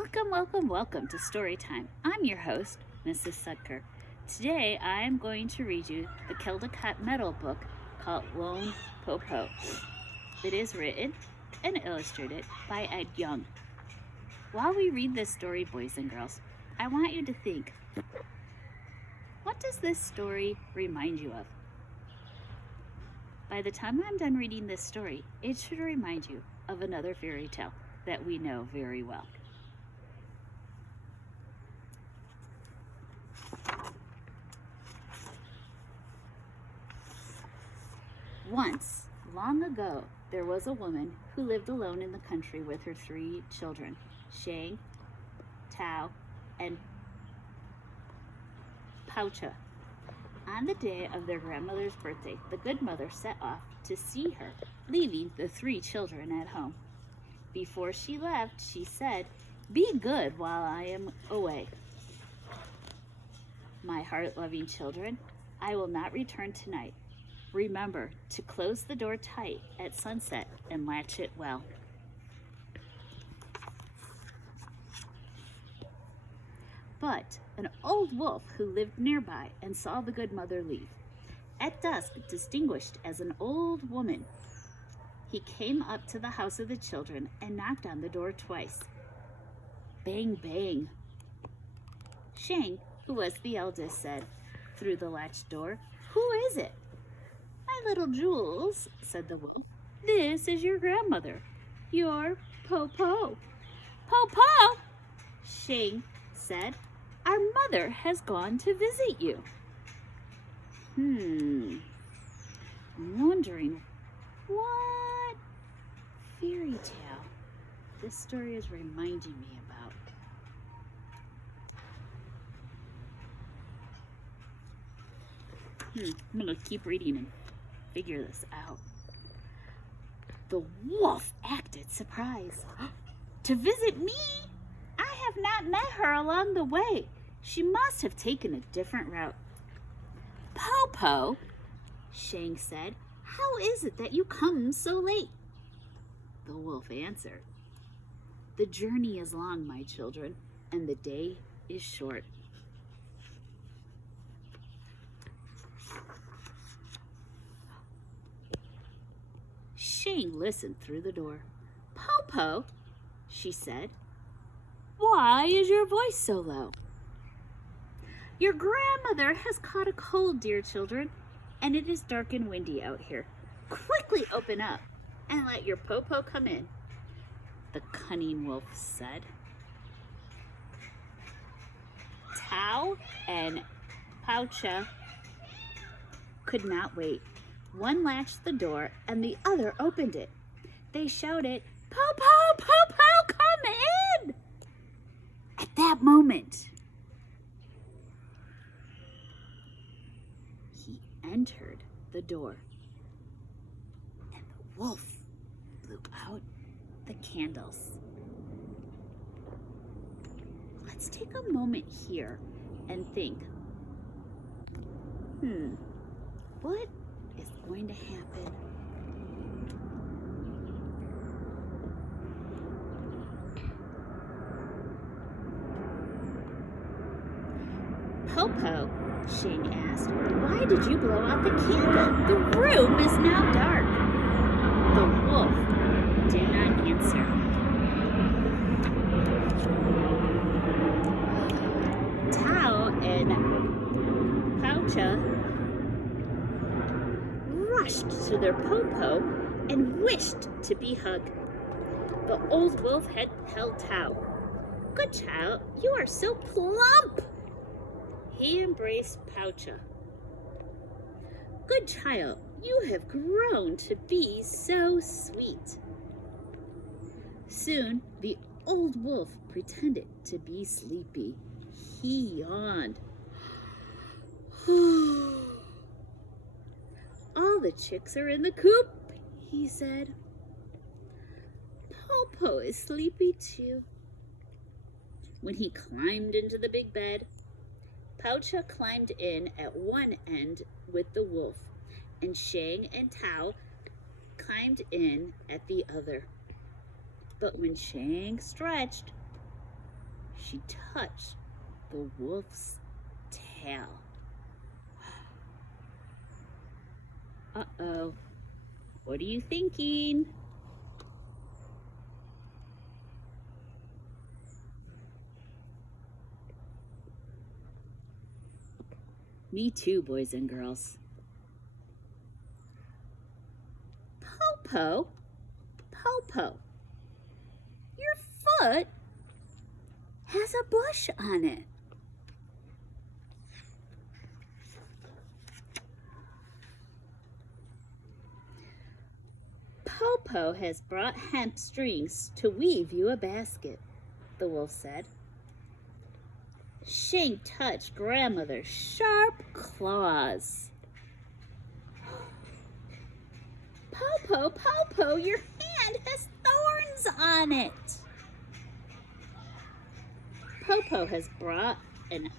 Welcome to Storytime. I'm your host, Mrs. Sudker. Today I am going to read you the Caldecott Meadow book called Lon Po. It is written and illustrated by Ed Young. While we read this story, boys and girls, I want you to think, what does this story remind you of? By the time I'm done reading this story, it should remind you of another fairy tale that we know very well. Once, long ago, there was a woman who lived alone in the country with her 3 children, Shang, Tao, and Poucha. On the day of their grandmother's birthday, the good mother set off to see her, leaving the 3 children at home. Before she left, she said, "Be good while I am away. My heart-loving children, I will not return tonight. Remember to close the door tight at sunset and latch it well." But an old wolf who lived nearby and saw the good mother leave, at dusk distinguished as an old woman, he came up to the house of the children and knocked on the door twice. Bang, bang. Shang, who was the eldest, said through the latched door, "Who is it?" "My little Jules," said the wolf. "This is your grandmother, your Po." "Po," Shang said, "our mother has gone to visit you." I'm wondering what fairy tale this story is reminding me about. I'm gonna keep reading and figure this out. The wolf acted surprised. "To visit me? I have not met her along the way. She must have taken a different route." "Po," Shang said, "how is it that you come so late?" The wolf answered, "The journey is long, my children, and the day is short." Shang listened through the door. "Po," she said, "why is your voice so low?" "Your grandmother has caught a cold, dear children, and it is dark and windy out here. Quickly open up and let your Po come in," the cunning wolf said. Tao and Poucha could not wait. One latched the door and the other opened it. They shouted, "Po, come in!" At that moment, he entered the door, and the wolf blew out the candles. Let's take a moment here and think, what is going to happen? "Po," Shang asked, "why did you blow out the candle? The room is now dark." The wolf did not answer. Tao and Poucha rushed to their Po and wished to be hugged. The old wolf had held Tao. "Good child, you are so plump." He embraced Poucha. "Good child, you have grown to be so sweet." Soon, the old wolf pretended to be sleepy. He yawned. "All the chicks are in the coop," he said. "Po is sleepy too." When he climbed into the big bed, Poucha climbed in at one end with the wolf, and Shang and Tao climbed in at the other. But when Shang stretched, she touched the wolf's tail. Uh-oh. What are you thinking? Me too, boys and girls. Po, Po, your foot has a bush on it. Po has brought hemp strings to weave you a basket, the wolf said. Shing touched grandmother's sharp claws. Po, your hand has thorns on it. Po has brought an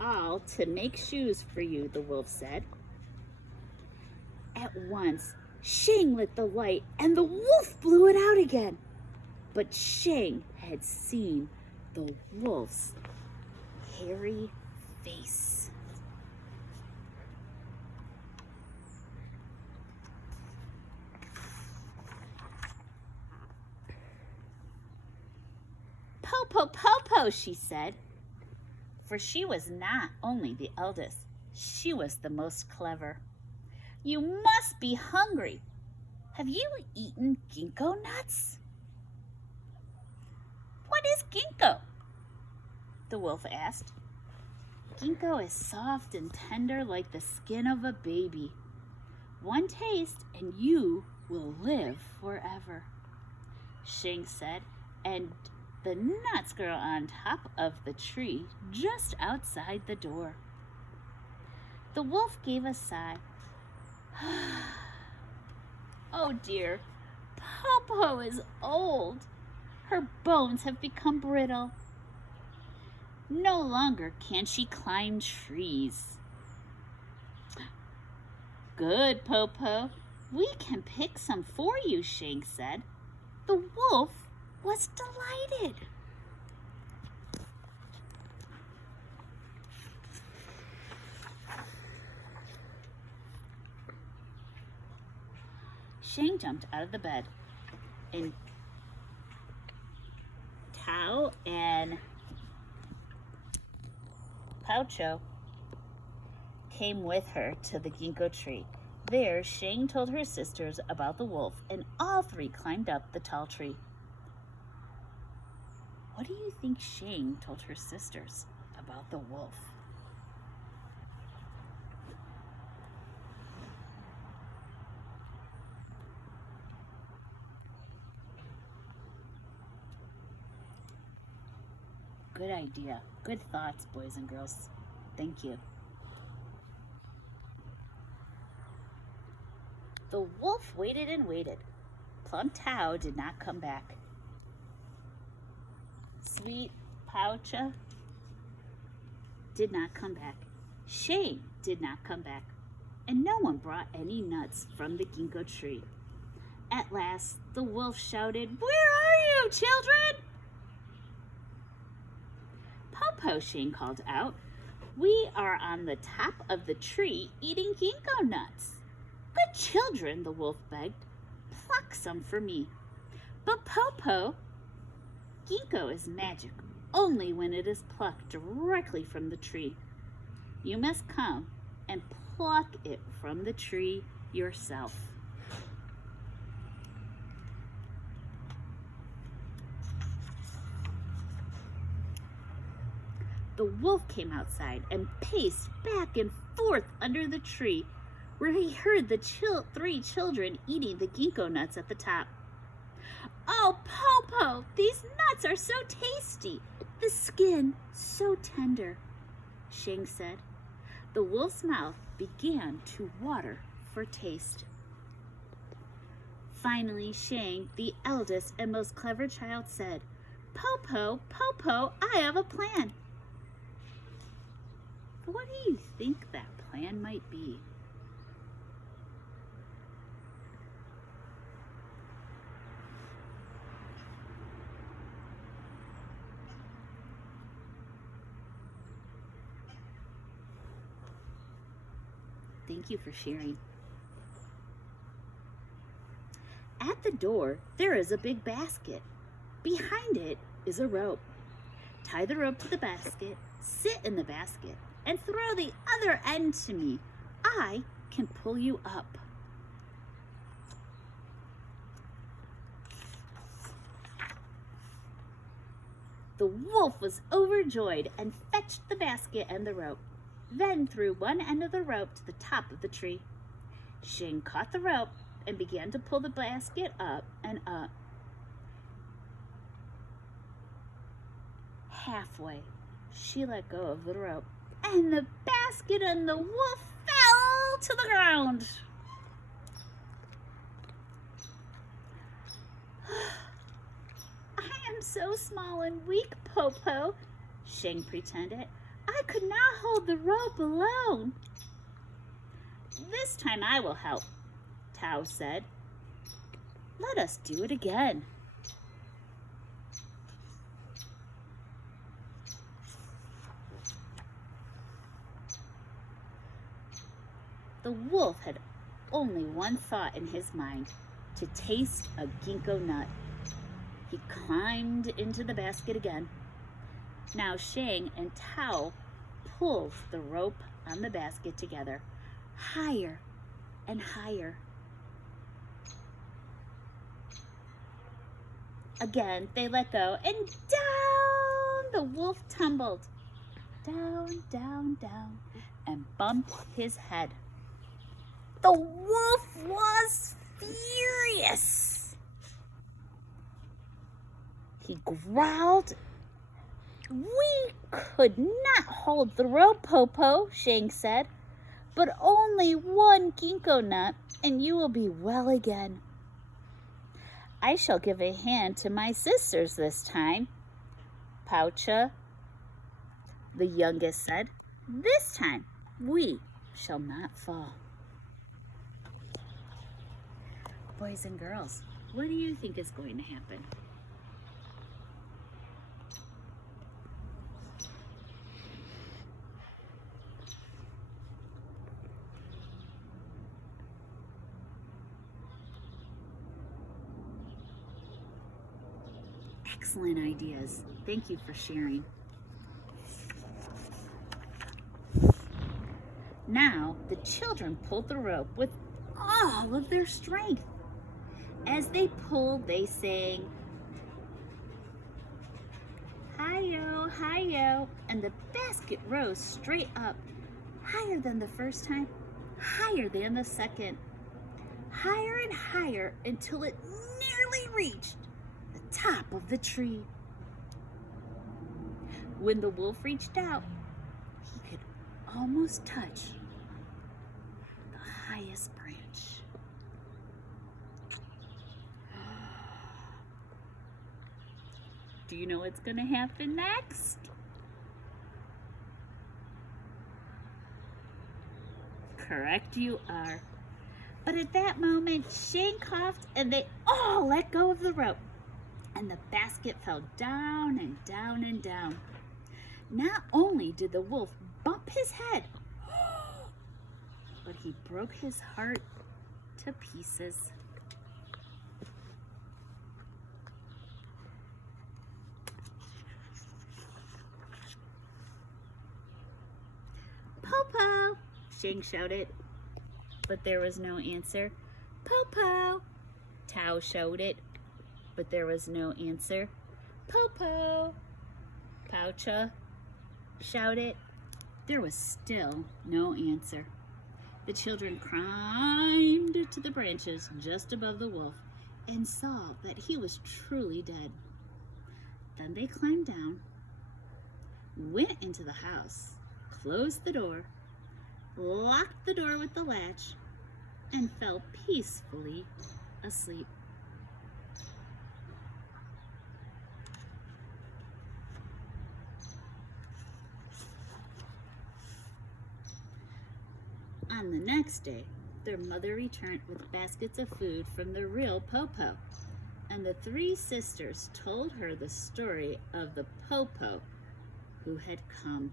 awl to make shoes for you, the wolf said. At once, Shing lit the light and the wolf blew it out again. But Shing had seen the wolf's hairy face. Po, she said, for she was not only the eldest, she was the most clever. You must be hungry. Have you eaten ginkgo nuts? What is ginkgo? The wolf asked. Ginkgo is soft and tender like the skin of a baby. One taste and you will live forever, Shing said, and the nuts grow on top of the tree just outside the door. The wolf gave a sigh. Oh dear, Po is old. Her bones have become brittle. No longer can she climb trees. Good, Po. We can pick some for you, Shing said. The wolf was delighted. Shing jumped out of the bed, and Tao and Poucho came with her to the ginkgo tree. There, Shing told her sisters about the wolf, and all three climbed up the tall tree. What do you think Shing told her sisters about the wolf? Good idea. Good thoughts, boys and girls. Thank you. The wolf waited and waited. Plum Tao did not come back. Sweet Poucha did not come back. Shing did not come back. And no one brought any nuts from the ginkgo tree. At last, the wolf shouted, "Where are you, children?" Po, Shing called out. "We are on the top of the tree eating ginkgo nuts." "Good children," the wolf begged, "pluck some for me." But Po, ginkgo is magic only when it is plucked directly from the tree. You must come and pluck it from the tree yourself. The wolf came outside and paced back and forth under the tree, where he heard the three children eating the ginkgo nuts at the top. "Oh, Po, these nuts are so tasty, the skin so tender," Shing said. The wolf's mouth began to water for taste. Finally, Shing, the eldest and most clever child, said, Po, I have a plan." What do you think that plan might be? Thank you for sharing. At the door, there is a big basket. Behind it is a rope. Tie the rope to the basket, sit in the basket, and throw the other end to me. I can pull you up. The wolf was overjoyed and fetched the basket and the rope, then threw one end of the rope to the top of the tree. Shing caught the rope and began to pull the basket up and up. Halfway, she let go of the rope, and the basket and the wolf fell to the ground. I am so small and weak, Po Po, Shing pretended. I could not hold the rope alone. This time I will help, Tao said. Let us do it again. The wolf had only one thought in his mind, to taste a ginkgo nut. He climbed into the basket again. Now Shing and Tao pulled the rope on the basket together, higher and higher. Again, they let go, and down the wolf tumbled. Down, down, down, and bumped his head. The wolf was furious. He growled. We could not hold the rope, Po Po, Shing said, but only one ginkgo nut, and you will be well again. I shall give a hand to my sisters this time, Poucha, the youngest, said. This time we shall not fall. Boys and girls, what do you think is going to happen? Excellent ideas. Thank you for sharing. Now, the children pulled the rope with all of their strength. As they pulled, they sang, hi-yo, hi-yo, and the basket rose straight up, higher than the first time, higher than the second, higher and higher until it nearly reached the top of the tree. When the wolf reached out, he could almost touch the highest branch. Do you know what's going to happen next? Correct, you are. But at that moment, Shane coughed and they all let go of the rope. And the basket fell down and down and down. Not only did the wolf bump his head, but he broke his heart to pieces. Po-po, Shing shouted, but there was no answer. Po-po, Tao shouted, but there was no answer. Po-po, Poucha shouted. There was still no answer. The children climbed to the branches just above the wolf and saw that he was truly dead. Then they climbed down, went into the house, closed the door, locked the door with the latch, and fell peacefully asleep. On the next day, their mother returned with baskets of food from the real Po-po, and the three sisters told her the story of the Po-po who had come.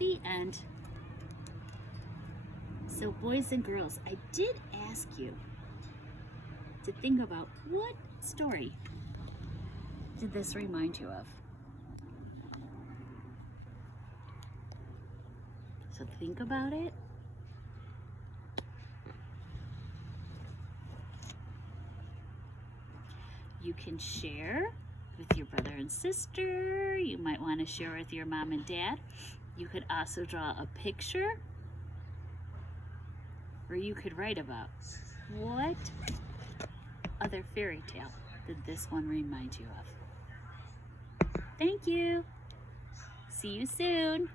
The end. So boys and girls, I did ask you to think about what story did this remind you of? So think about it. You can share with your brother and sister. You might want to share with your mom and dad. You could also draw a picture, or you could write about what other fairy tale did this one remind you of. Thank you. See you soon.